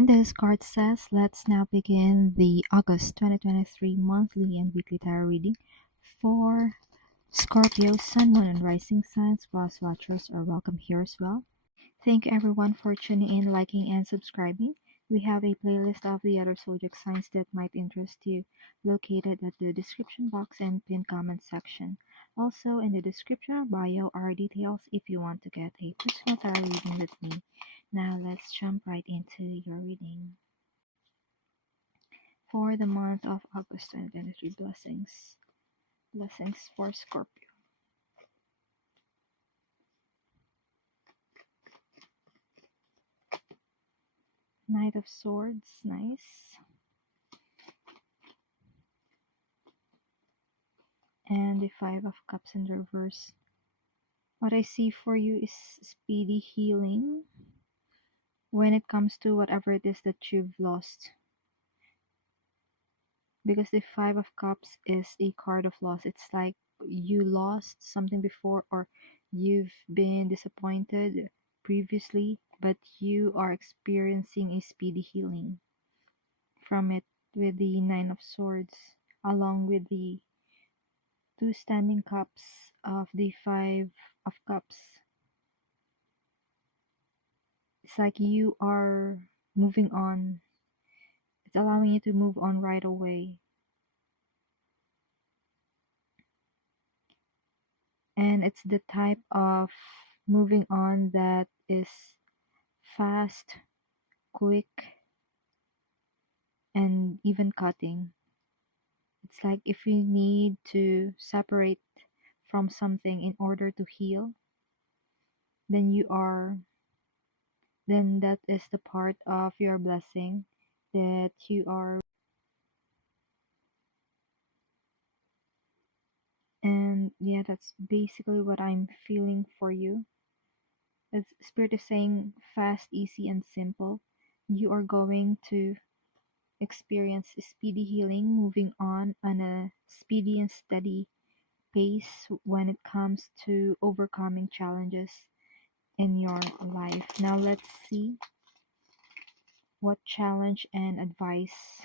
everyone, this is CardSays. Let's now begin the August 2023 monthly and weekly tarot reading for Scorpio, Sun, Moon, and Rising signs. Cross watchers are welcome here as well. Thank you everyone for tuning in, liking, and subscribing. We have a playlist of the other zodiac signs that might interest you located at the description box and pinned comment section. Also in the description or bio are details if you want to get a personal tarot reading with me. Now let's jump right into your reading. For the month of August 2023, blessings. Blessings for Scorpio. Knight of Swords, nice. And the Five of Cups in reverse. What I see for you is speedy healing when it comes to whatever it is that you've lost. Because the Five of Cups is a card of loss. It's like you lost something before, or you've been disappointed previously, but you are experiencing a speedy healing from it with the Nine of Swords, along with the two standing cups of the Five of Cups. It's like you are moving on. It's allowing you to move on right away. And it's the type of moving on that is fast, quick, and even cutting. It's like if you need to separate from something in order to heal, then that is the part of your blessing that you are. And yeah, that's basically what I'm feeling for you. As Spirit is saying, fast, easy, and simple. You are going to experience speedy healing, moving on a speedy and steady pace when it comes to overcoming challenges in your life. Now let's see what challenge and advice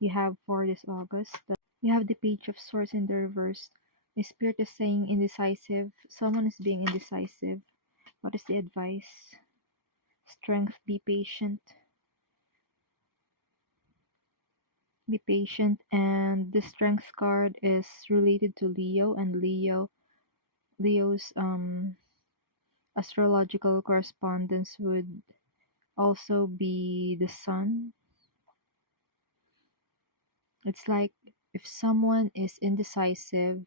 you have for this August. You have the Page of Swords in the reverse. The Spirit is saying indecisive. Someone is being indecisive. What is the advice? Strength, be patient. Be patient. And the Strength card is related to Leo, and Leo's astrological correspondence would also be the Sun. It's like if someone is indecisive,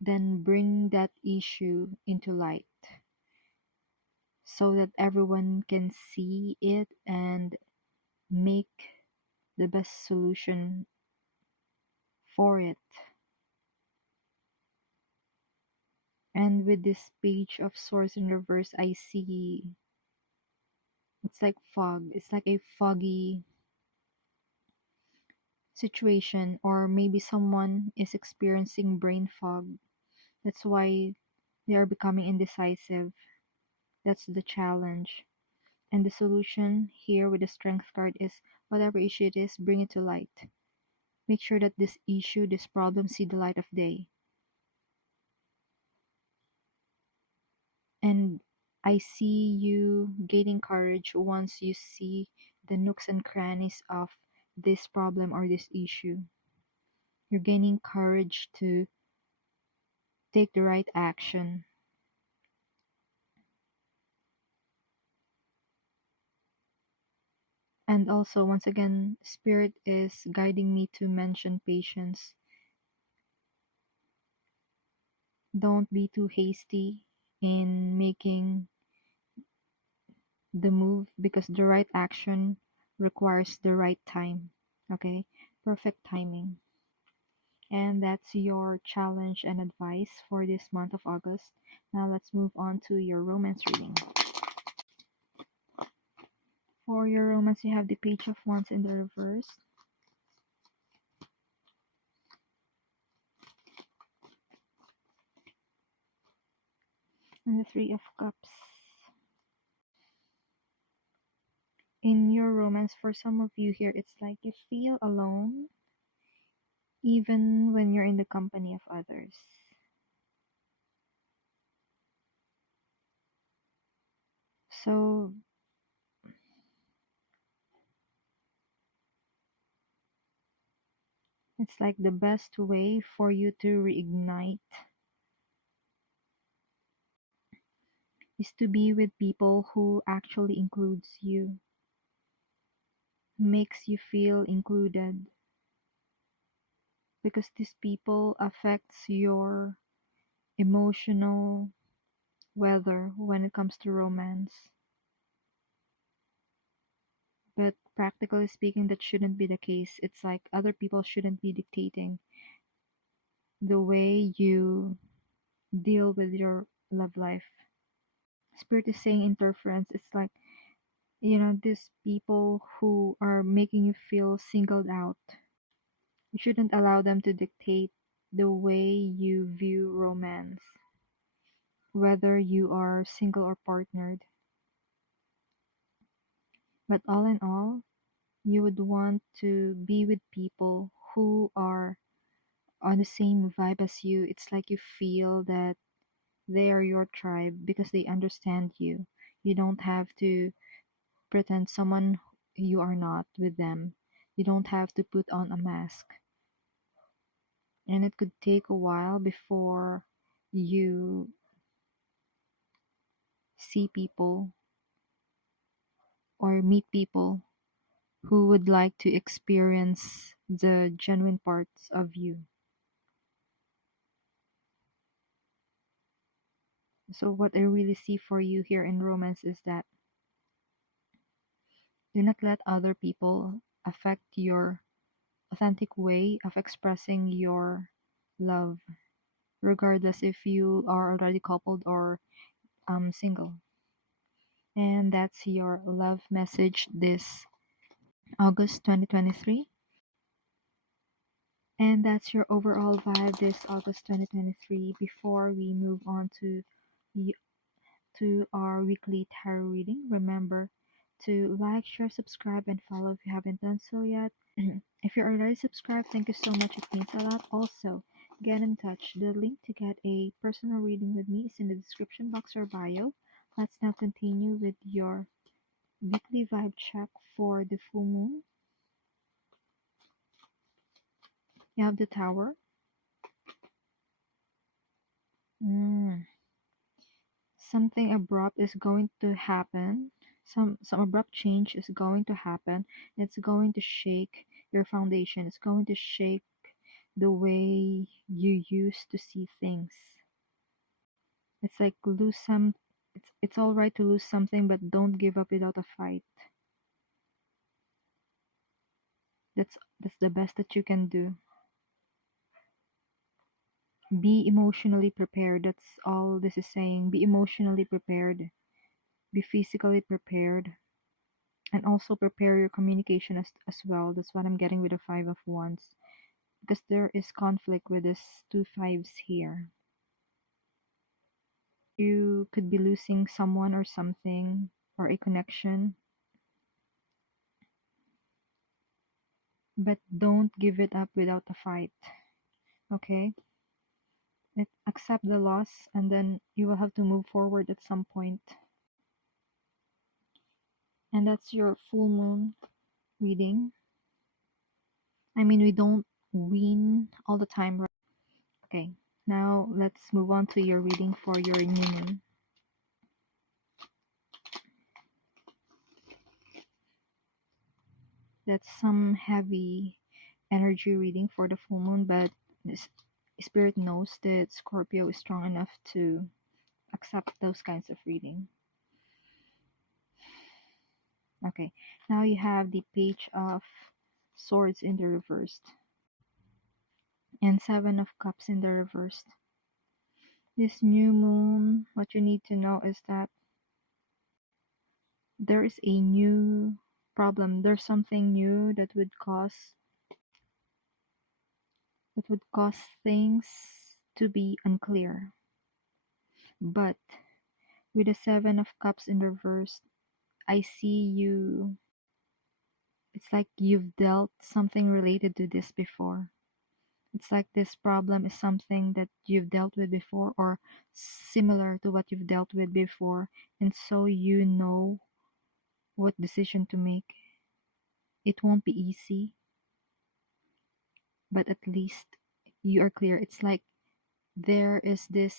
then bring that issue into light so that everyone can see it and make the best solution for it. And with this Page of Swords in reverse, I see it's like fog. It's like a foggy situation, or maybe someone is experiencing brain fog. That's why they are becoming indecisive. That's the challenge. And the solution here with the Strength card is whatever issue it is, bring it to light. Make sure that this issue, this problem, see the light of day. And I see you gaining courage once you see the nooks and crannies of this problem or this issue. You're gaining courage to take the right action. And also, once again, Spirit is guiding me to mention patience. Don't be too hasty in making the move, because the right action requires the right time. Okay? Perfect timing. And that's your challenge and advice for this month of August. Now let's move on to your romance reading. For your romance, you have the Page of Wands in the reverse. And the Three of Cups. In your romance, for some of you here, it's like you feel alone even when you're in the company of others. So it's like the best way for you to reignite is to be with people who actually includes you, makes you feel included, because these people affects your emotional weather when it comes to romance. But practically speaking, that shouldn't be the case. It's like other people shouldn't be dictating the way you deal with your love life. Spirit is saying interference. It's like, these people who are making you feel singled out. You shouldn't allow them to dictate the way you view romance, whether you are single or partnered. But all in all, you would want to be with people who are on the same vibe as you. It's like you feel that they are your tribe because they understand you. You don't have to pretend someone you are not with them. You don't have to put on a mask. And it could take a while before you see people or meet people who would like to experience the genuine parts of you. So, what I really see for you here in romance is that do not let other people affect your authentic way of expressing your love, regardless if you are already coupled or single. And that's your love message this August 2023. And that's your overall vibe this August 2023. Before we move on to our weekly tarot reading, remember to like, share, subscribe, and follow if you haven't done so yet. If you're already subscribed, thank you so much. It means a lot. Also, get in touch. The link to get a personal reading with me is in the description box or bio. Let's now continue with your weekly vibe check for the full moon. You have the Tower. Something abrupt is going to happen. Some abrupt change is going to happen. It's going to shake your foundation. It's going to shake the way you used to see things. It's like lose some. It's all right to lose something, but don't give up without a fight. That's the best that you can do. Be emotionally prepared. That's all this is saying. Be emotionally prepared. Be physically prepared. And also prepare your communication as well. That's what I'm getting with the Five of Wands. Because there is conflict with this two fives here. You could be losing someone or something or a connection. But don't give it up without a fight. Okay? Accept the loss and then you will have to move forward at some point. And that's your full moon reading. I mean, we don't win all the time, right? Okay, now let's move on to your reading for your new moon. That's some heavy energy reading for the full moon, but this spirit knows that Scorpio is strong enough to accept those kinds of reading. Okay, now you have the Page of Swords in the reversed and Seven of Cups in the reversed. This new moon, what you need to know is that there is a new problem. There's something new that would cause things to be unclear. But with the Seven of Cups in reverse, I see you It's like you've dealt something related to this before. It's like this problem is something that you've dealt with before or similar to what you've dealt with before, and so you know what decision to make. It won't be easy, but at least you are clear. It's like there is this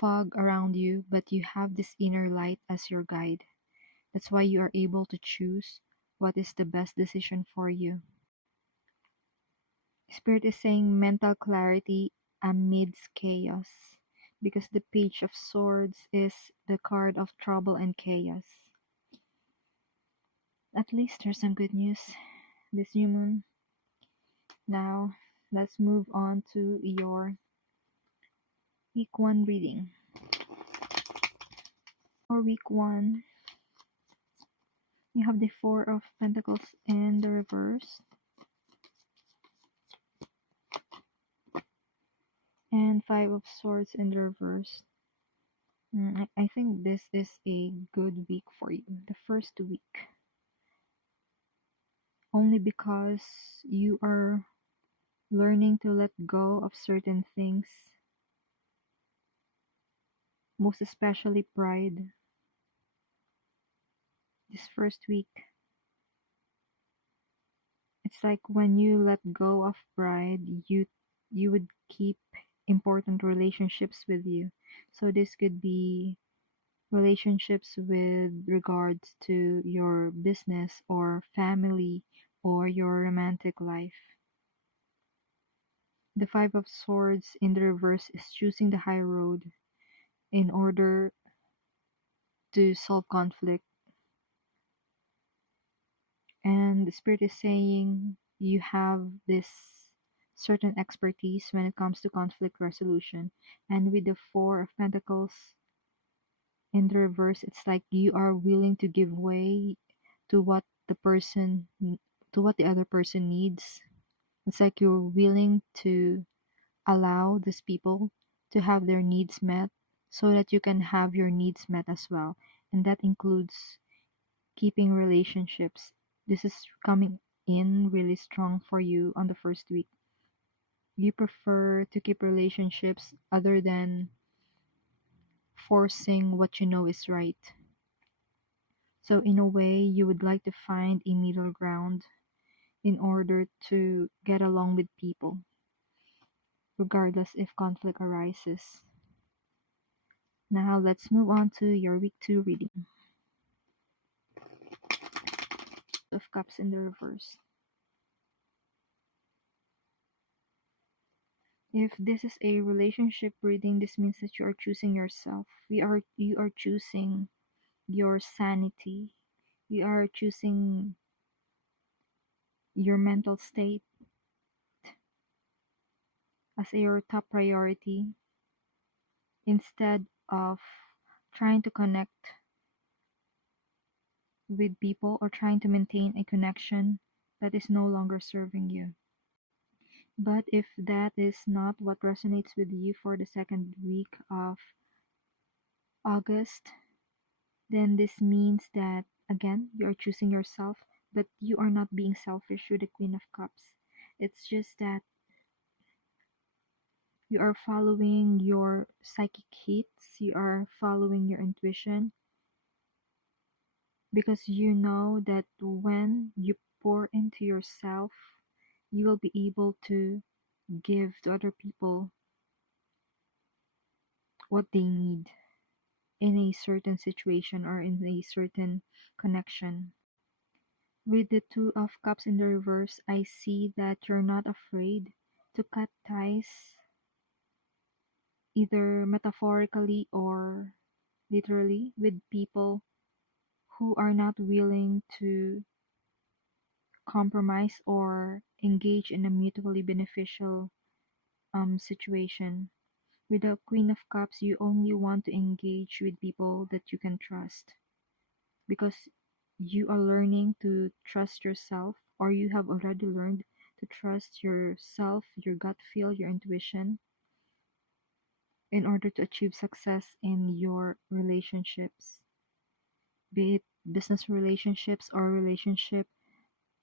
fog around you, but you have this inner light as your guide. That's why you are able to choose what is the best decision for you. Spirit is saying mental clarity amidst chaos, because the Page of Swords is the card of trouble and chaos. At least there's some good news this new moon. Now, let's move on to your week 1 reading. For week 1, you have the Four of Pentacles in the reverse and Five of Swords in the reverse. I think this is a good week for you, the first week. Only because you are learning to let go of certain things, most especially pride. This first week, it's like when you let go of pride, you would keep important relationships with you. So this could be relationships with regards to your business or family or your romantic life. The Five of Swords in the reverse is choosing the high road in order to solve conflict. And the Spirit is saying you have this certain expertise when it comes to conflict resolution. And with the Four of Pentacles in the reverse, it's like you are willing to give way to what the other person needs. It's like you're willing to allow these people to have their needs met so that you can have your needs met as well. And that includes keeping relationships. This is coming in really strong for you on the first week. You prefer to keep relationships other than forcing what you know is right. So in a way, you would like to find a middle ground in order to get along with people, regardless if conflict arises. Now let's move on to your week 2 reading. Of Cups in the reverse. If this is a relationship reading, this means that you are choosing yourself. You are choosing your sanity. You are choosing your mental state as your top priority instead of trying to connect with people or trying to maintain a connection that is no longer serving you. But if that is not what resonates with you for the second week of August, then this means that again you are choosing yourself, but you are not being selfish with the Queen of Cups. It's just that you are following your psychic hits, you are following your intuition, because you know that when you pour into yourself, you will be able to give to other people what they need in a certain situation or in a certain connection. With the Two of Cups in the reverse, I see that you're not afraid to cut ties, either metaphorically or literally, with people who are not willing to compromise or engage in a mutually beneficial situation. With the Queen of Cups, you only want to engage with people that you can trust, because you are learning to trust yourself, or you have already learned to trust yourself, your gut feel, your intuition, in order to achieve success in your relationships, be it business relationships or relationship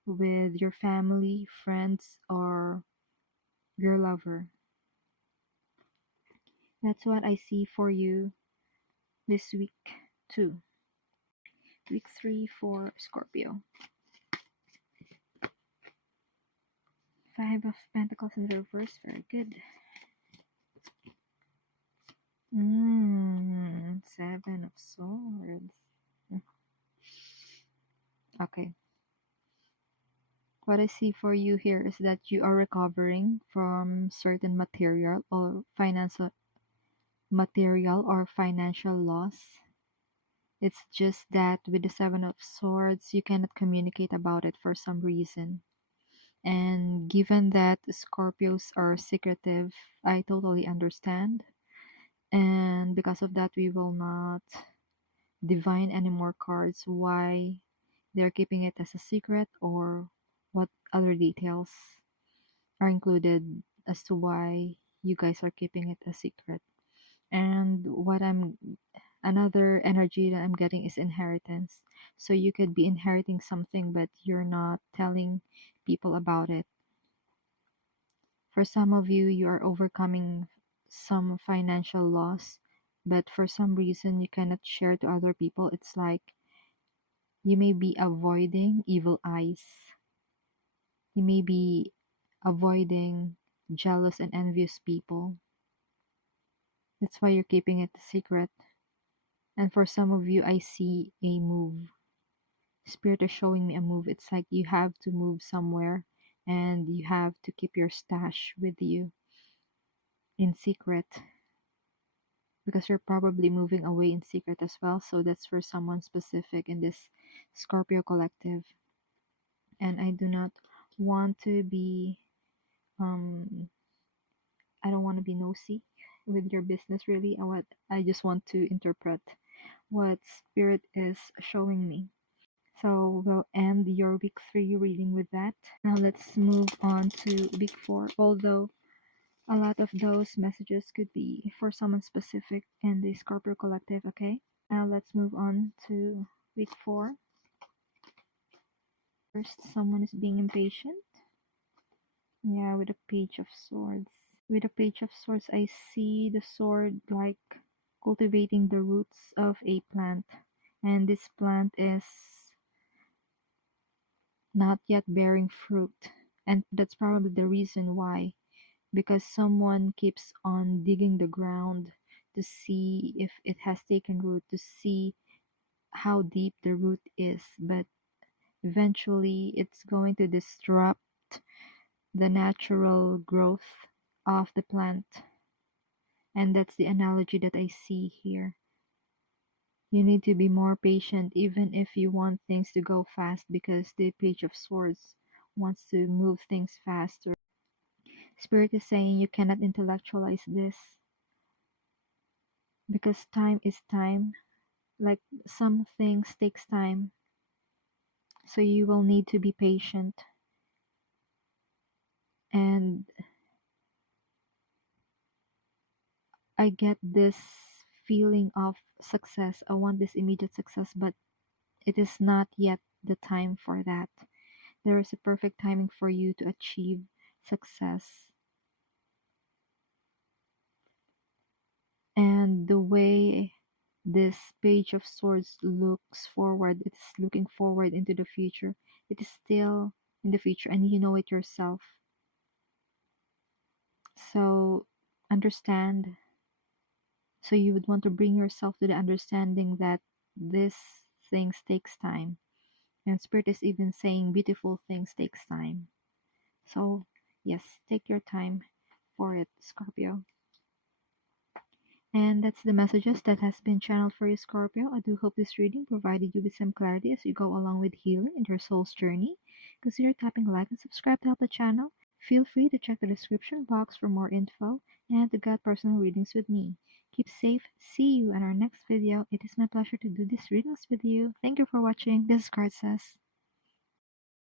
with your family, friends, or your lover. That's what I see for you this week too. Week 3 for Scorpio. Five of Pentacles in the reverse. Very good. Seven of Swords. Okay. What I see for you here is that you are recovering from certain material or financial loss. It's just that with the Seven of Swords, you cannot communicate about it for some reason. And given that Scorpios are secretive, I totally understand. And because of that, we will not divine any more cards why they're keeping it as a secret or what other details are included as to why you guys are keeping it a secret. And another energy that I'm getting is inheritance. So you could be inheriting something, but you're not telling people about it. For some of you, you are overcoming some financial loss, but for some reason you cannot share to other people. It's like you may be avoiding evil eyes. You may be avoiding jealous and envious people. That's why you're keeping it a secret. And for some of you, I see a move. Spirit is showing me a move. It's like you have to move somewhere and you have to keep your stash with you in secret, because you're probably moving away in secret as well. So that's for someone specific in this Scorpio collective. And I do not want to be I don't want to be nosy with your business really. I just want to interpret what spirit is showing me. So we'll end your week 3 reading with that. Now let's move on to week 4. Although a lot of those messages could be for someone specific in the Scorpio collective, okay? Now let's move on to week 4. First, someone is being impatient. Yeah, with a Page of Swords. With a Page of Swords, I see the sword like cultivating the roots of a plant. And this plant is not yet bearing fruit. And that's probably the reason why. Because someone keeps on digging the ground to see if it has taken root, to see how deep the root is. But eventually, it's going to disrupt the natural growth of the plant. And that's the analogy that I see here. You need to be more patient even if you want things to go fast, because the Page of Swords wants to move things faster. Spirit is saying you cannot intellectualize this because time is time. Like some things takes time. So you will need to be patient. And I get this feeling of success. I want this immediate success, but it is not yet the time for that. There is a perfect timing for you to achieve success. And the way this Page of Swords looks forward, it's looking forward into the future. It is still in the future, and you know it yourself. So understand. So you would want to bring yourself to the understanding that this things takes time. And Spirit is even saying beautiful things takes time. So yes, take your time for it, Scorpio. And that's the messages that has been channeled for you, Scorpio. I do hope this reading provided you with some clarity as you go along with healing in your soul's journey. Consider tapping like and subscribe to help the channel. Feel free to check the description box for more info and to get personal readings with me. Keep safe. See you in our next video. It is my pleasure to do these readings with you. Thank you for watching. This is CardSays.